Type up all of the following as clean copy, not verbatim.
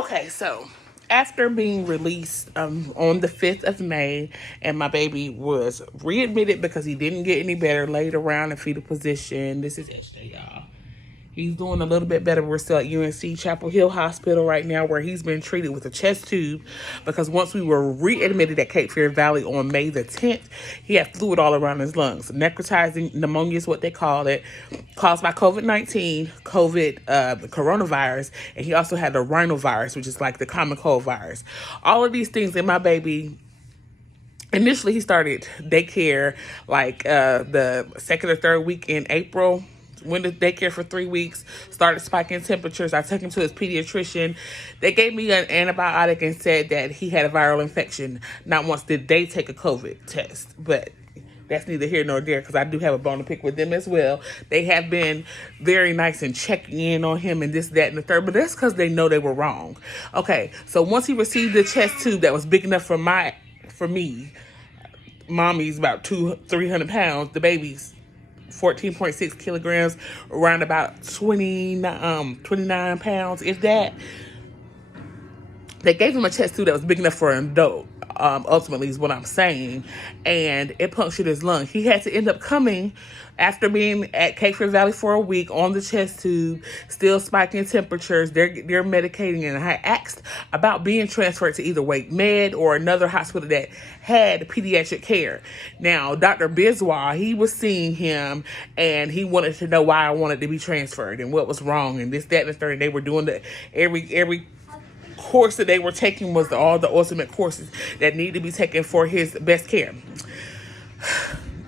Okay, so after being released on the 5th of May, and my baby was readmitted because he didn't get any better, laid around in fetal position. This is SJ, y'all. He's doing a little bit better. We're still at UNC Chapel Hill Hospital right now, where he's been treated with a chest tube because once we were readmitted at Cape Fear Valley on May the 10th, he had fluid all around his lungs. Necrotizing pneumonia is what they call it, caused by COVID-19, coronavirus, and he also had the rhinovirus, which is like the common cold virus. All of these things in my baby. Initially, he started daycare like the second or third week in April. Went to daycare for 3 weeks, started spiking temperatures. I took him to his pediatrician. They gave me an antibiotic and said that he had a viral infection. Not once did they take a COVID test, but that's neither here nor there because I do have a bone to pick with them as well. They have been very nice and checking in on him and this, that, and the third, but that's because they know they were wrong. Okay, so once he received the chest tube that was big enough for me, mommy's about 300 pounds, the baby's 14.6 kilograms, around about 29 pounds, if that. They gave him a chest tube that was big enough for an adult, ultimately is what I'm saying, and it punctured his lung. He had to end up coming after being at Cape Fear Valley for a week on the chest tube, still spiking temperatures. They're medicating, and I asked about being transferred to either Wake Med or another hospital that had pediatric care. Now, Dr. Biswa, he was seeing him, and he wanted to know why I wanted to be transferred and what was wrong, and this, that, and the third. And they were doing the every course that they were taking was all the ultimate courses that need to be taken for his best care.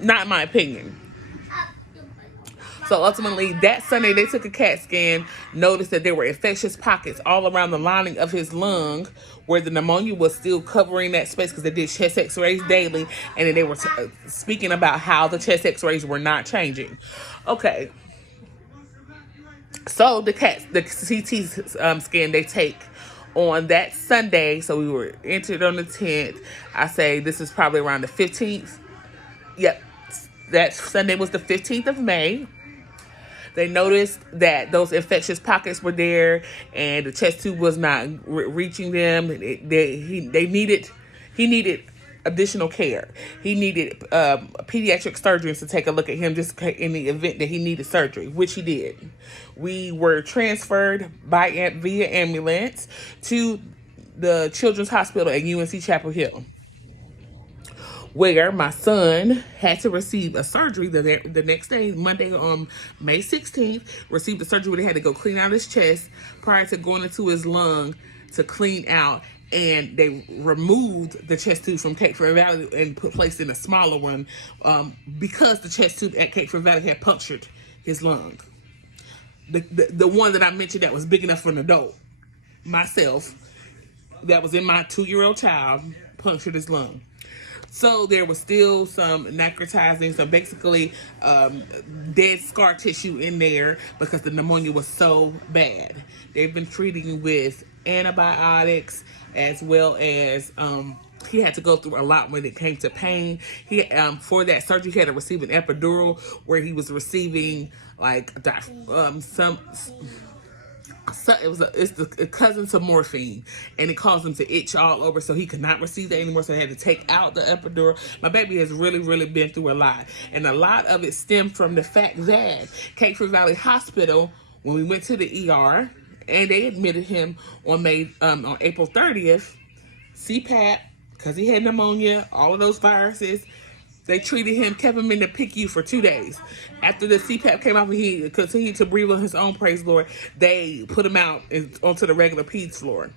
Not in my opinion. So ultimately, that Sunday, they took a CAT scan, noticed that there were infectious pockets all around the lining of his lung where the pneumonia was still covering that space because they did chest x-rays daily, and then they were speaking about how the chest x-rays were not changing. Okay. So the CT scan they take on that Sunday, so we were entered on the 10th. I say this is probably around the 15th. Yep, that Sunday was the 15th of May. They noticed that those infectious pockets were there, and the chest tube was not reaching them. He needed additional care. He needed pediatric surgeons to take a look at him just in the event that he needed surgery, which he did. We were transferred via ambulance to the Children's Hospital at UNC Chapel Hill, where my son had to receive a surgery the next day, Monday, May 16th, received a surgery where they had to go clean out his chest prior to going into his lung to clean out. And they removed the chest tube from Cape Fear Valley and placed in a smaller one because the chest tube at Cape Fear Valley had punctured his lung. The one that I mentioned that was big enough for an adult, myself, that was in my 2-year-old child, punctured his lung. So there was still some necrotizing, so basically dead scar tissue in there because the pneumonia was so bad. They've been treating with antibiotics as well as he had to go through a lot when it came to pain. He for that surgery he had to receive an epidural where he was receiving like it's the cousin to morphine, and it caused him to itch all over, so he could not receive that anymore. So they had to take out the epidural. My baby has really been through a lot, and a lot of it stemmed from the fact that Cape Fear Valley Hospital, when we went to the ER, and they admitted him on April 30th, CPAP, because he had pneumonia, all of those viruses. They treated him, kept him in the PICU for 2 days. After the CPAP came off and he continued to breathe on his own, praise Lord, they put him out onto the regular peds floor.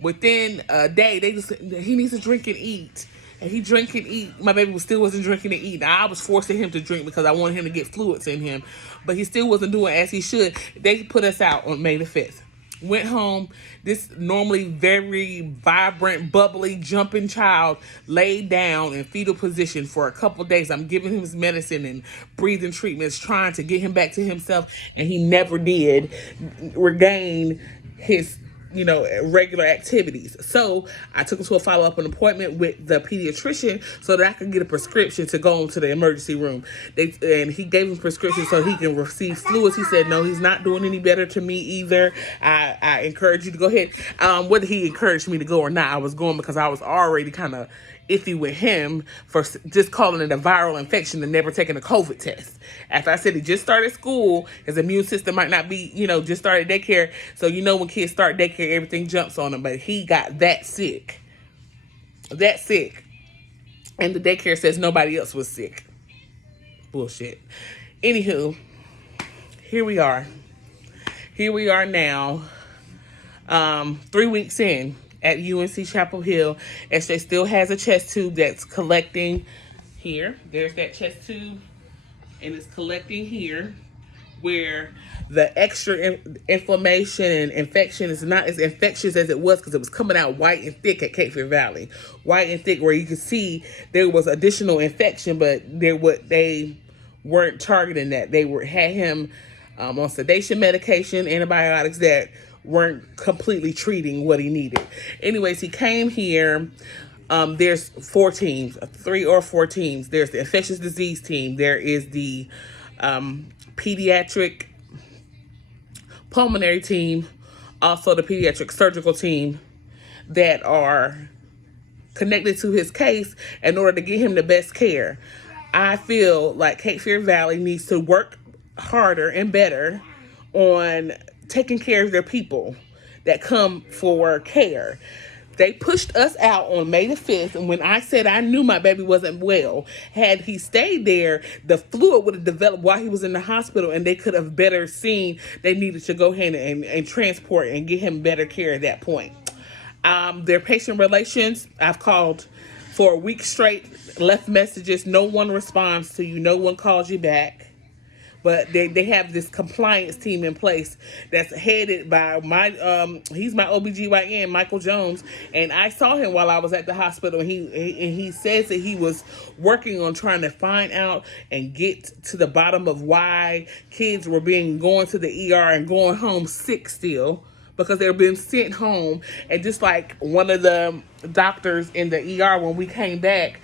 Within a day, he needs to drink and eat. And he drank and eat. My baby still wasn't drinking and eating. I was forcing him to drink because I wanted him to get fluids in him. But he still wasn't doing as he should. They put us out on May the 5th. Went home. This normally very vibrant, bubbly, jumping child laid down in fetal position for a couple days. I'm giving him his medicine and breathing treatments, trying to get him back to himself, and he never did regain his regular activities. So I took him to a follow-up appointment with the pediatrician so that I could get a prescription to go into the emergency room. And he gave him prescription so he can receive fluids. He said, no, he's not doing any better to me either. I encourage you to go ahead. Whether he encouraged me to go or not, I was going because I was already kind of iffy with him for just calling it a viral infection and never taking a COVID test. After I said he just started school, his immune system might not be, just started daycare. So, when kids start daycare, everything jumps on him. But he got that sick. That sick. And the daycare says nobody else was sick. Bullshit. Anywho, here we are. Here we are now, 3 weeks in at UNC Chapel Hill. SJ still has a chest tube that's collecting here. There's that chest tube, and it's collecting here, where the extra inflammation and infection is not as infectious as it was because it was coming out white and thick at Cape Fear Valley. White and thick, where you could see there was additional infection, but they weren't targeting that. They had him on sedation medication, antibiotics that weren't completely treating what he needed. Anyways, he came here. There's 4 teams, 3 or 4 teams. There's the infectious disease team. There is the pediatric pulmonary team, also the pediatric surgical team, that are connected to his case in order to get him the best care. I feel like Cape Fear Valley needs to work harder and better on taking care of their people that come for care. They pushed us out on May the 5th, and when I said I knew my baby wasn't well, had he stayed there, the fluid would have developed while he was in the hospital, and they could have better seen they needed to go ahead and transport and get him better care at that point. Their patient relations, I've called for a week straight, left messages, no one responds to you, no one calls you back. But they have this compliance team in place that's headed by he's my OBGYN, Michael Jones. And I saw him while I was at the hospital. And he says that he was working on trying to find out and get to the bottom of why kids were going to the ER and going home sick still, because they were being sent home. And just like one of the doctors in the ER when we came back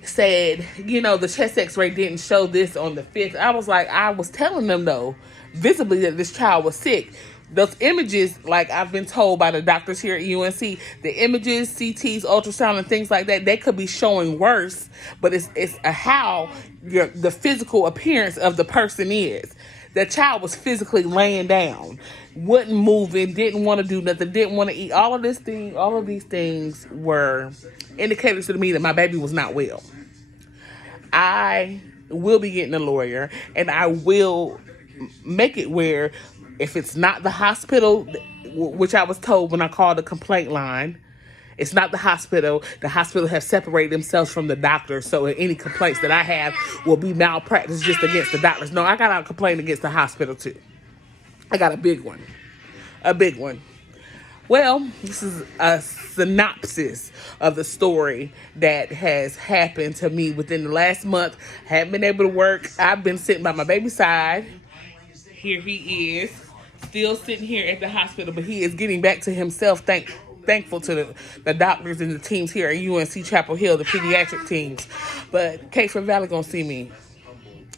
said, the chest x-ray didn't show this on the 5th. I was telling them, though, visibly, that this child was sick. Those images, like I've been told by the doctors here at UNC, the images, CTs, ultrasound, and things like that, they could be showing worse, but it's how the physical appearance of the person is. The child was physically laying down, wasn't moving, didn't want to do nothing, didn't want to eat. All of these things were indicators to me that my baby was not well. I will be getting a lawyer, and I will make it where if it's not the hospital, which I was told when I called the complaint line, it's not the hospital have separated themselves from the doctor, so any complaints that I have will be malpractice just against the doctors. No, I got a complaint against the hospital too. I got a big one. Well, this is a synopsis of the story that has happened to me within the last month. Haven't been able to work. I've been sitting by my baby's side. Here he is, still sitting here at the hospital, but he is getting back to himself. Thankful to the doctors and the teams here at UNC Chapel Hill, the pediatric teams. But Cape Fear Valley gonna see me.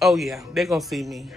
Oh yeah, they're gonna see me.